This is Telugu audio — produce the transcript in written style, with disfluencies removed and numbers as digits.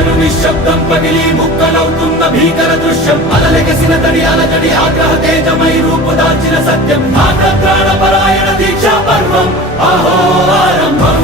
కోటలు నిశ్శబ్దం పగిలి ముక్కలవుతున్న భీకర దృశ్యం అలలెగసిన తడి అలజడి ఆగ్రహ తేజమై రూపుదాల్చిన సత్యం ఆగ్రహ పరాయణ దీక్షా పర్వం అహో ఆరంభం